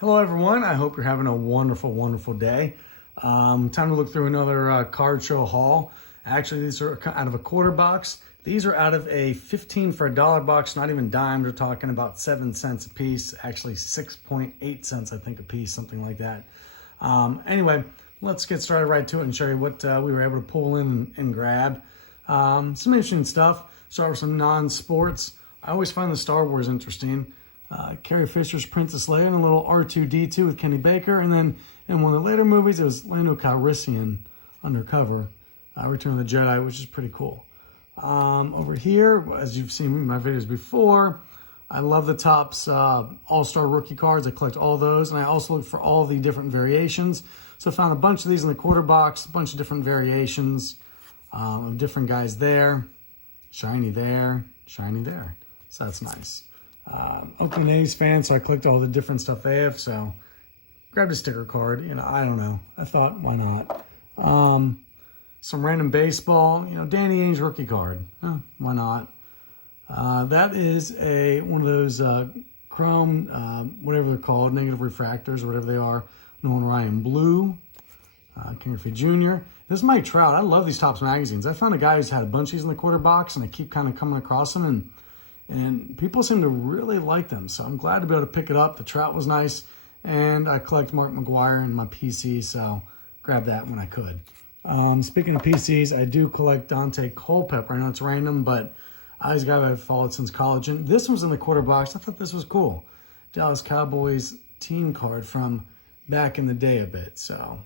Hello everyone, I hope you're having a wonderful, wonderful day. Time to look through another card show haul. Actually, these are out of a quarter box. These are out of a 15 for $1 box, not even dimes. We're talking about 7 cents a piece, actually 6.8 cents, I think, a piece, something like that. Anyway, let's get started right to it and show you what we were able to pull in and grab. Some interesting stuff. Start with some non-sports. I always find the Star Wars interesting. Carrie Fisher's Princess Leia and a little R2-D2 with Kenny Baker. And then in one of the later movies, it was Lando Calrissian undercover, Return of the Jedi, which is pretty cool. Over here, as you've seen in my videos before, I love the Topps All-Star Rookie cards. I collect all those. And I also look for all the different variations. So I found a bunch of these in the quarter box, a bunch of different variations of different guys there. Shiny there, shiny there. So that's nice. Oakland A's fan, so I clicked all the different stuff they have. So grabbed a sticker card. I don't know. I thought, why not? Some random baseball. Danny Ainge rookie card. Why not? That is one of those chrome, whatever they're called, negative refractors or whatever they are. Nolan Ryan blue. King Griffey Jr. This is Mike Trout. I love these Topps magazines. I found a guy who's had a bunch of these in the quarter box, and I keep kind of coming across them, and people seem to really like them. So I'm glad to be able to pick it up. The Trout was nice, and I collect Mark McGwire in my PC, so grab that when I could. Speaking of PCs, I do collect Dante Culpepper. I know it's random, but he's a guy I've followed since college. And this was in the quarter box. I thought this was cool. Dallas Cowboys team card from back in the day a bit. So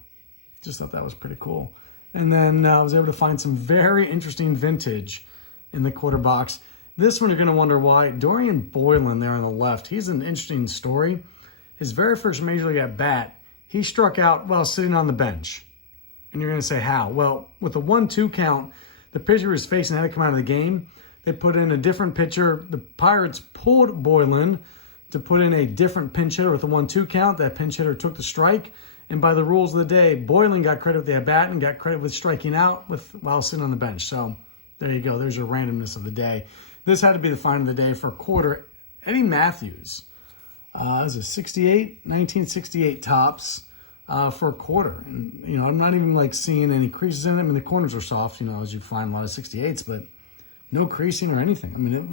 just thought that was pretty cool. And then I was able to find some very interesting vintage in the quarter box. This one, you're going to wonder why. Dorian Boylan there on the left, he's an interesting story. His very first Major League at-bat, he struck out while sitting on the bench. And you're going to say, how? Well, with a 1-2 count, the pitcher was facing had to come out of the game. They put in a different pitcher. The Pirates pulled Boylan to put in a different pinch hitter with a 1-2 count. That pinch hitter took the strike. And by the rules of the day, Boylan got credit with the at-bat and got credit with striking out while sitting on the bench. So there you go. There's your randomness of the day. This had to be the find of the day for a quarter. Eddie Matthews. It was a 1968 Topps for a quarter. And, I'm not even seeing any creases in it. I mean, the corners are soft, as you find a lot of 68s, but no creasing or anything. I mean,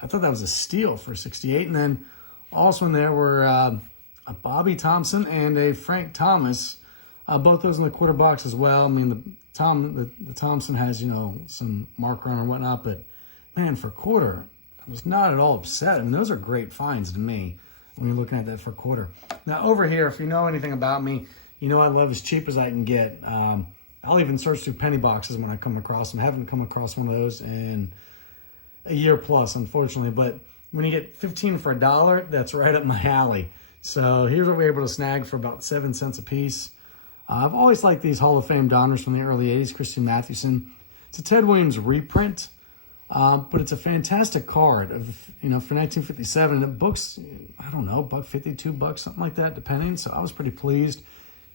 I thought that was a steal for 68. And then also in there were a Bobby Thompson and a Frank Thomas. Both those in the quarter box as well. I mean, the Thompson has, some marker on or whatnot, but man, for a quarter, I was not at all upset. I mean, those are great finds to me when you're looking at that for a quarter. Now, over here, if you know anything about me, I love as cheap as I can get. I'll even search through penny boxes when I come across them. I haven't come across one of those in a year plus, unfortunately. But when you get 15 for $1, that's right up my alley. So here's what we're able to snag for about 7 cents a piece. I've always liked these Hall of Fame Donners from the early 80s, Christian Mathewson. It's a Ted Williams reprint. But it's a fantastic card for 1957. And it books, I don't know, $1.50, $2, something like that, depending. So I was pretty pleased.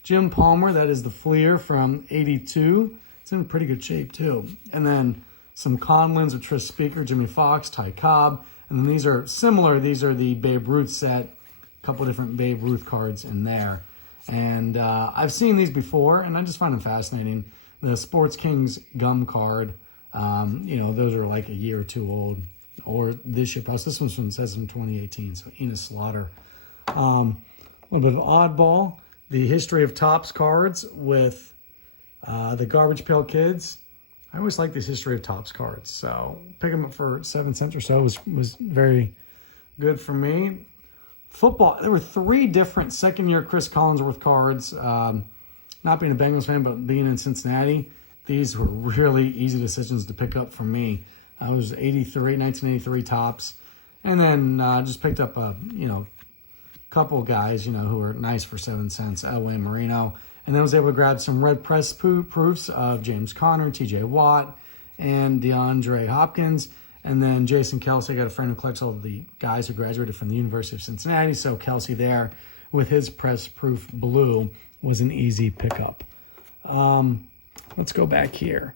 Jim Palmer, that is the Fleer from 82. It's in pretty good shape too. And then some Conlins with Tris Speaker, Jimmy Fox, Ty Cobb. And then these are similar. These are the Babe Ruth set. A couple different Babe Ruth cards in there. And I've seen these before, and I just find them fascinating. The Sports Kings gum card. Those are like a year or two old, or this year plus. This one's says from 2018, so Enos Slaughter. A little bit of oddball, the history of Topps cards with the Garbage Pail Kids. I always like this history of Topps cards, so picking them up for 7 cents or so was very good for me. Football, there were 3 different second-year Chris Collinsworth cards. Not being a Bengals fan, but being in Cincinnati, these were really easy decisions to pick up for me. I was 1983 Topps. And then just picked up a, couple guys, who were nice for 7 cents. Elway Marino. And then I was able to grab some red press proofs of James Conner, TJ Watt, and DeAndre Hopkins. And then Jason Kelsey. I got a friend who collects all of the guys who graduated from the University of Cincinnati. So Kelsey there with his press proof blue was an easy pickup. Let's go back here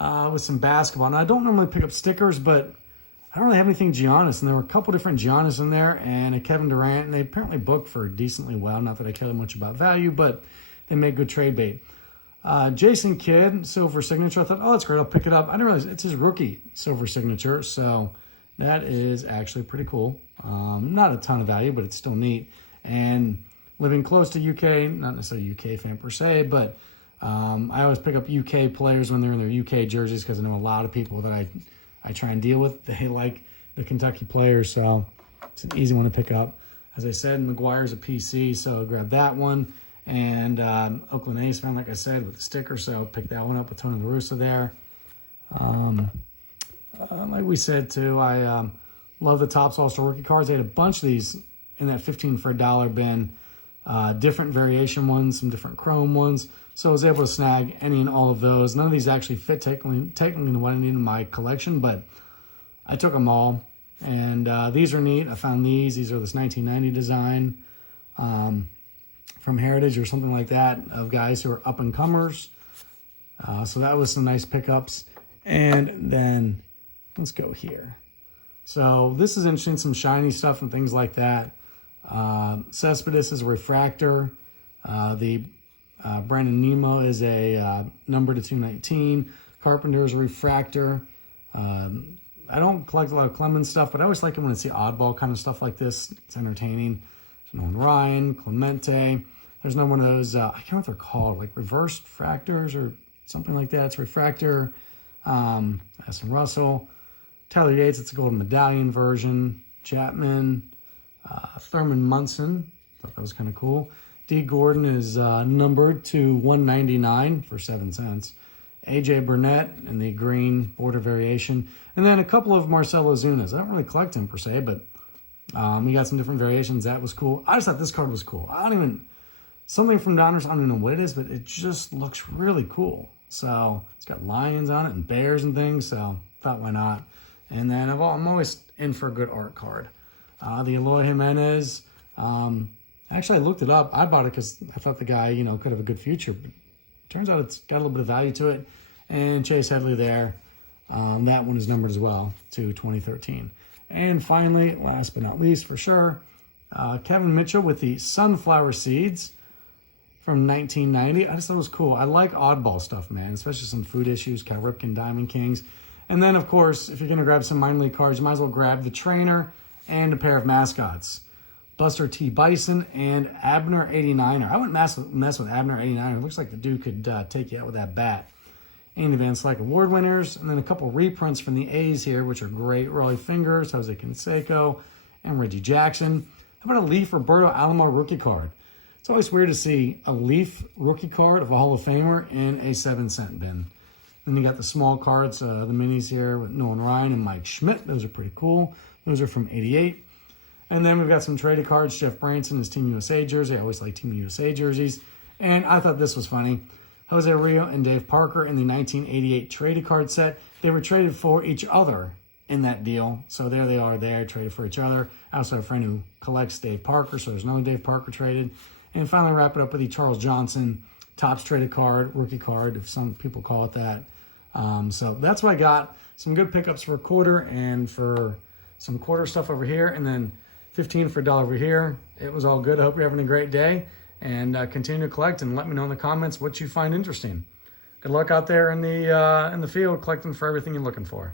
with some basketball. Now, I don't normally pick up stickers, but I don't really have anything Giannis, and there were a couple different Giannis in there and a Kevin Durant, and they apparently booked for decently well. Not that I care much about value, but they made good trade bait. Jason Kidd, silver signature. I thought, oh, that's great. I'll pick it up. I didn't realize it's his rookie silver signature, so that is actually pretty cool. Not a ton of value, but it's still neat. And living close to UK, not necessarily a UK fan per se, but I always pick up UK players when they're in their UK jerseys because I know a lot of people that I try and deal with. They like the Kentucky players, so it's an easy one to pick up. As I said, McGuire's a PC, so grab that one. And Oakland A's fan, like I said, with the sticker, so pick that one up with Tony La Russa there. Like we said too, I love the Topps All-Star rookie cards. They had a bunch of these in that 15 for $1 bin. Different variation ones, some different chrome ones. So I was able to snag any and all of those. None of these actually fit technically what I need in my collection, but I took them all. And these are neat. I found these. These are this 1990 design from Heritage or something like that of guys who are up-and-comers. So that was some nice pickups. And then let's go here. So this is interesting, some shiny stuff and things like that. Cespedes is a refractor. The Brandon Nemo is a number to 219. Carpenter is a refractor. I don't collect a lot of Clemens stuff, but I always like it when it's the oddball kind of stuff like this. It's entertaining. There's Nolan Ryan, Clemente. There's not one of those, I can't remember what they're called, like reversed fractors or something like that. It's refractor. Aston Russell. Tyler Yates, it's a golden medallion version. Chapman. Thurman Munson. Thought that was kind of cool. D. Gordon is numbered to 199 for 7 cents. AJ Burnett in the green border variation. And then a couple of Marcelo Zunas. I don't really collect them per se, but we got some different variations. That was cool. I just thought this card was cool. Something from Donruss, I don't even know what it is, but it just looks really cool. So it's got lions on it and bears and things, so thought why not. And then I'm always in for a good art card. The Eloy Jimenez, actually I looked it up. I bought it because I thought the guy, could have a good future, but turns out it's got a little bit of value to it. And Chase Headley there, that one is numbered as well to 2013. And finally, last but not least for sure, Kevin Mitchell with the Sunflower Seeds from 1990. I just thought it was cool. I like oddball stuff, man, especially some food issues, Cal Ripken, Diamond Kings. And then, of course, if you're going to grab some minor league cards, you might as well grab the trainer and a pair of mascots. Buster T. Bison and Abner 89er. I wouldn't mess with Abner 89er. It looks like the dude could take you out with that bat. Andy Van Slyke award winners. And then a couple reprints from the A's here, which are great. Rolly Fingers, Jose Canseco, and Reggie Jackson. How about a Leaf Roberto Alomar rookie card? It's always weird to see a Leaf rookie card of a Hall of Famer in a 7-cent bin. Then you got the small cards, the minis here with Nolan Ryan and Mike Schmidt. Those are pretty cool. Those are from 88. And then we've got some traded cards. Jeff Branson, his Team USA jersey. I always like Team USA jerseys. And I thought this was funny. Jose Rio and Dave Parker in the 1988 traded card set. They were traded for each other in that deal. So there they are there, traded for each other. I also have a friend who collects Dave Parker, so there's another Dave Parker traded. And finally wrap it up with the Charles Johnson Topps traded card, rookie card, if some people call it that. So that's what I got. Some good pickups for a quarter and for some quarter stuff over here. And then 15 for $1 over here. It was all good. I hope you're having a great day. And continue to collect and let me know in the comments what you find interesting. Good luck out there in the field collecting for everything you're looking for.